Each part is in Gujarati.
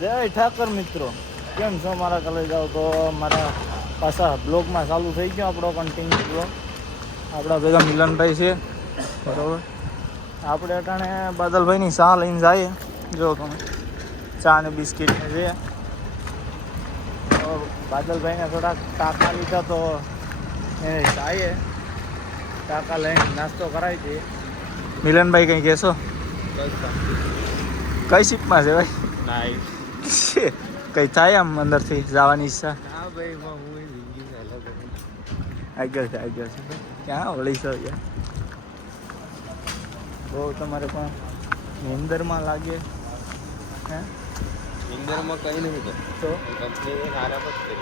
જય ઠાકર મિત્રો. કેમ છો મારા કલેજ જાઓ તો મારા પાછા બ્લોગમાં ચાલુ થઈ ગયો આપણો કન્ટિન્યુ બ્લોગ. આપણા ભેગા મિલનભાઈ છે. બરાબર? આપણે અટાણે બાદલભાઈની ચા લઈને જઈએ. જો તમે ચા ને બિસ્કિટ ને જઈએ. બાદલભાઈને થોડાક ટાંકા લીધા તો એને ચાએ ટાંકા લઈને નાસ્તો કરાવી દઈએ. મિલનભાઈ કંઈ કહેશો? કઈ શિપમાં છે ભાઈ? નાઈસ છે. કઈ થાય આમ અંદરથી જવાની ઈચ્છા? હા ભાઈ હું જિંદગી આગળ છે. આગળ છે ક્યાં વળી છો યાર? બહુ તમારે પણ નિંદરમાં લાગે. હે? ઇન્દરમાં કઈ નહીં તો. કંપની આરામ જ કરી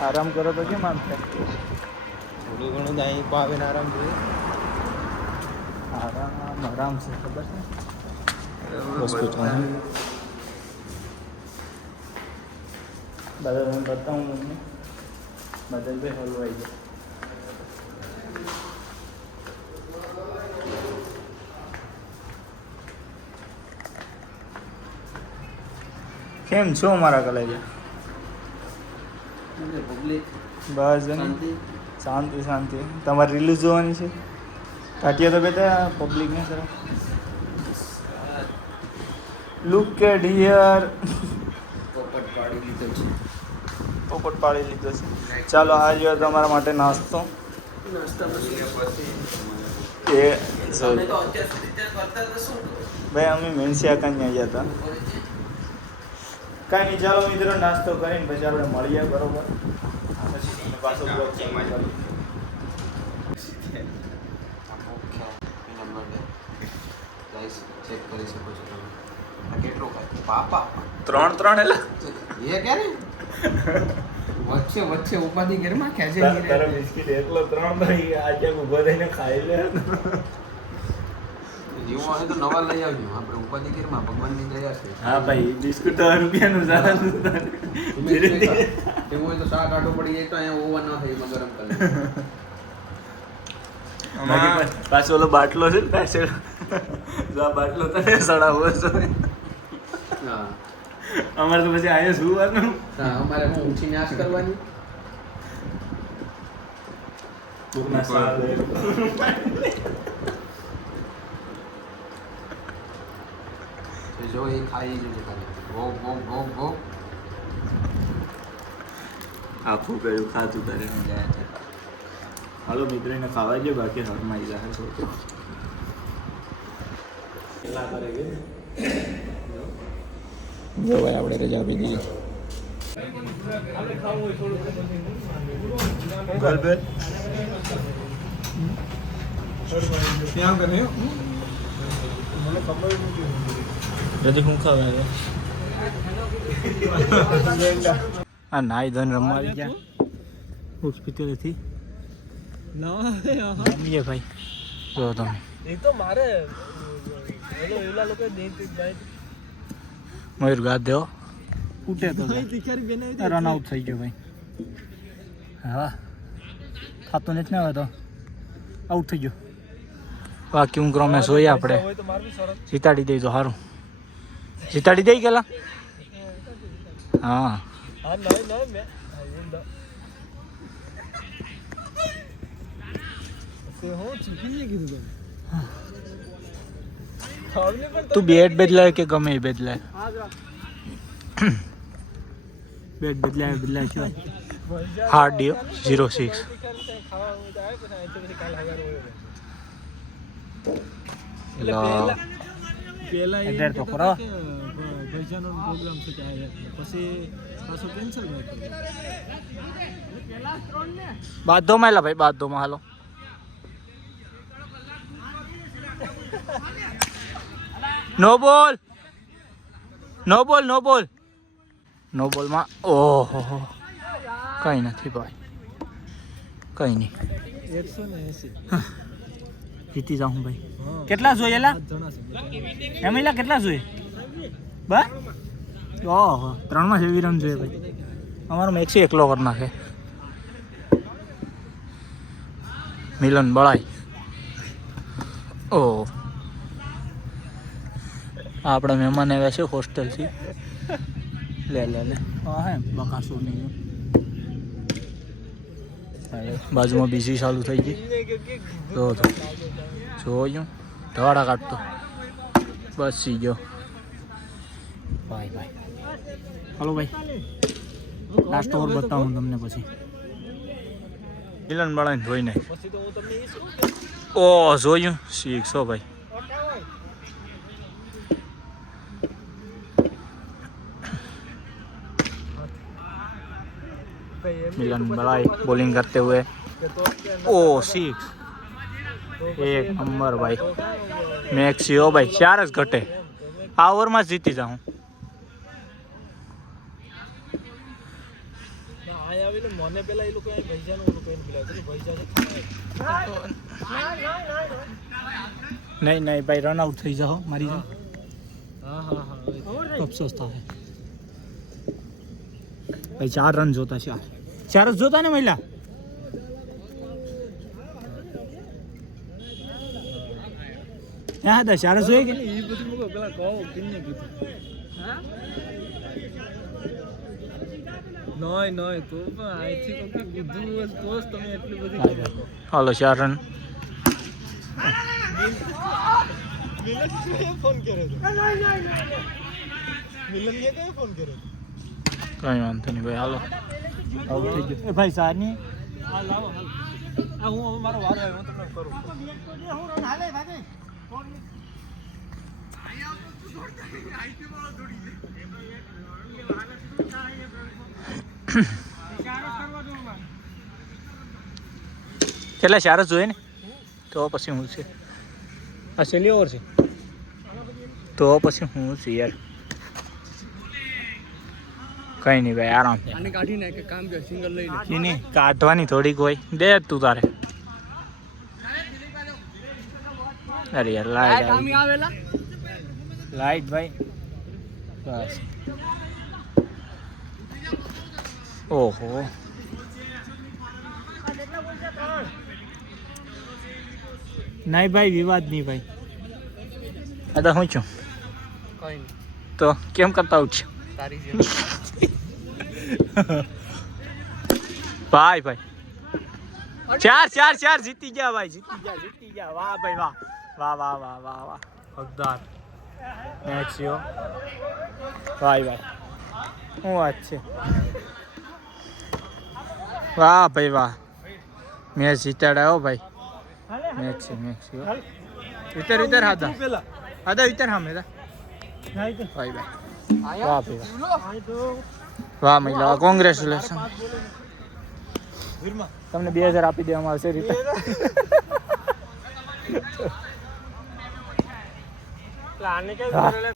આરામ કરો તો કેમ આમ થાય? થોડું ઘણું અહીં પાવીને આરામ જોઈએ આરામ આરામ છે ખબર છે? હોસ્પિટલમાં હું બતાવું તમને. બદલભાઈ હલવાઈ જાય કેમ છો મારા કલેજા? પબ્લિક બસ શાંતિ? શાંતિ તમારે રીલું જોવાની છે? કાઢીએ તો બેટા પબ્લિકને સર લુક એટ હિયર પોપટ પાડી લીધો છે. પોપટ પાડી લીધો છે. ચાલો આ જો તમારા માટે નાસ્તો. પછી એ. ભાઈ અમે મેન્સિયા કાંઈ ગયા હતા. કાંઈ નહીં ચાલો મિત્રો નાસ્તો કરીને પછી આપણે મળીએ બરોબર? પછી પાછો બ્લોગ ચેક કરી શકો છો તમે. આ કેટલું ખાય? પાપા? ત્રણ ત્રણ એટલે? એ ક્યારે? વચ્ચે વચ્ચે ઉપાધિ ઘરમાં ખેંચે તારો. બિસ્કિટ એકલો ત્રણ ભાઈ આજે ઊભો થઈને ખાઈ લે. જીવો હોય તો નવા લઈ આવજો. આપણે ઉપાધિ ઘરમાં ભગવાનની દયા છે. હા ભાઈ બિસ્કુટ તો રૂપિયાનું સારું એવું હોય તો શાક આટો પડી જાય તો અહીંયા ઓવન ન થાય એમાં ગરમ કરી પાછો ઓલો બાટલો છે ને પાછળ આ બાટલો તને સડાવો છો. હા. અમારે તો પછી અહીંયા સુવાનું. હા અમારે હું ઊંચીને આશ કરવાની. ના સારું. તો જો એ ખાઈ જ ખાલી. ગો ગો ગો ભોગ. આખું કયું ખાતું તારે. ને જાય છે. હાલો મિત્રોને ખાવા ગયો બાકી હાથમાં આવી જાય છોકરો જો ભાઈ આપણે રજા આપી દઈએ. આ નાઈ ધન રમવા આવી ગયા. હોસ્પિટલથી રમીએ ભાઈ. જો તમે. એ તો મારે લોકો મયુર ગાત દેવો. ઉઠે તો રન આઉટ થઈ ગયો ભાઈ. હા. થતો નથી ને હવે તો. આઉટ થઈ ગયો. બાકી હું ક્રમે જોઈએ આપણે. જીતાડી દઈ તો સારું જીતાડી દઈ ગયેલા હા. તું બેટ બદલાય કે ગમે એ બદલાય? બેટ બદલાય બદલાય છે હાર્ડ ડીઓ ઝીરો સિક્સ એટલે તો ખરો. પ્રોગ્રામ છે ત્યાં પછી પાછો કેન્સલ બાધો માં ભાઈ બાધો માં હાલો. નો બોલ. નો બોલ નો બોલ. નો બોલમાં, ઓહો. કઈ નથી ભાઈ. કઈ નહીં. એકસો ને એસી જીતી જાઉં ભાઈ. કેટલા પાંચ જણા છે કેટલા જોઈએ? બસ? ઓહો, ત્રણમાં જેવી રન જોઈએ ભાઈ. અમારો મેક્સી એકલો કરી નાખે. મિલન બળાઈ. ઓ આપણા મહેમાન આવ્યા છે હોસ્ટેલથી. લે લે લે. હા હે બકાસુર નહીં બાજુમાં બીજી ચાલુ થઈ ગઈ. જો તો જોયું ધવાડા કાઢતો. બસ સી ગયો. ભાઈ ભાઈ. હલો ભાઈ. લાસ્ટ ઓવર બતાવું તમને પછી. મિલન બાળાને જોઈને. પછી તો હું તમને એ શું કે ઓ જોયું? શીખશો ભાઈ. मिलन बड़ाई बॉलिंग करते हुए કે તો કે ओ सिक्स એક નંબર ભાઈ મેક્સી હો ભાઈ ચાર જ ઘટે આ ઓવરમાં જ જીતી જાઉં ના આ આવીને મને પેલા એ લોકો અહીં ભૈજાનું ઓલું કહીને બોલાવે છે ભૈજા છે નહીં નહીં ભાઈ રન આઉટ થઈ જાઓ મારી હા હા હા અફસોસ થાય ભાઈ ચાર રન જોતા ચાર ચાર જોતા ને મહિલા? હા દા ચાર જોઈએ કે? બધું મૂકો પેલા કહો કિન્ને કીધું. નોય નોય તો પણ અહીંથી કોઈ કીધું તો તમે એટલી બધી હાલો શારણ હતો ફોન કર્યો કઈ વાંધો નહીં ભાઈ હાલો. આઉટ થઈ ગયું. એ ભાઈ સાની હા લાવો આ હું હવે મારો વારો આવ્યો હું તમને કરું. કેટલા ચાર જ જોઈએ ને? તો પછી હું છે. આ છેલ્લી ઓવર છે. તો પછી હું છે યાર. કઈ નહીં ભાઈ આરામ આને કાઢી નાખે કામ કે સિંગલ લઈ લે એની કાઢવાની થોડીક હોય. દે તું તારે. અરે યાર લાઈટ. આવેલા. લાઈટ ભાઈ. બસ. ઓહો. નહીં ભાઈ વિવાદ નહીં ભાઈ. અદા હું છું. તો કેમ કરતા ઉઠ્યો? તારી જે ભાઈ ભાઈ ચાર ચાર ચાર જીતી ગયા ભાઈ જીતી ગયા જીતી ગયા વાહ ભાઈ વાહ વાહ વાહ વાહ વાહ વાહ હકદાર મેક્સિયો ભાઈ ભાઈ શું વાત છે વાહ ભાઈ વાહ મેચ જીતાડાયો ભાઈ મેચ છે મેક્સિયો વિતર વિતર હાદા પેલા હાદા વિતર હા મેદા ભાઈ ભાઈ વાહ ભાઈ વાહ મહિલા કોંગ્રેચ્યુલેશન તમને બે હજાર આપી દેવામાં આવશે રીતે. આને.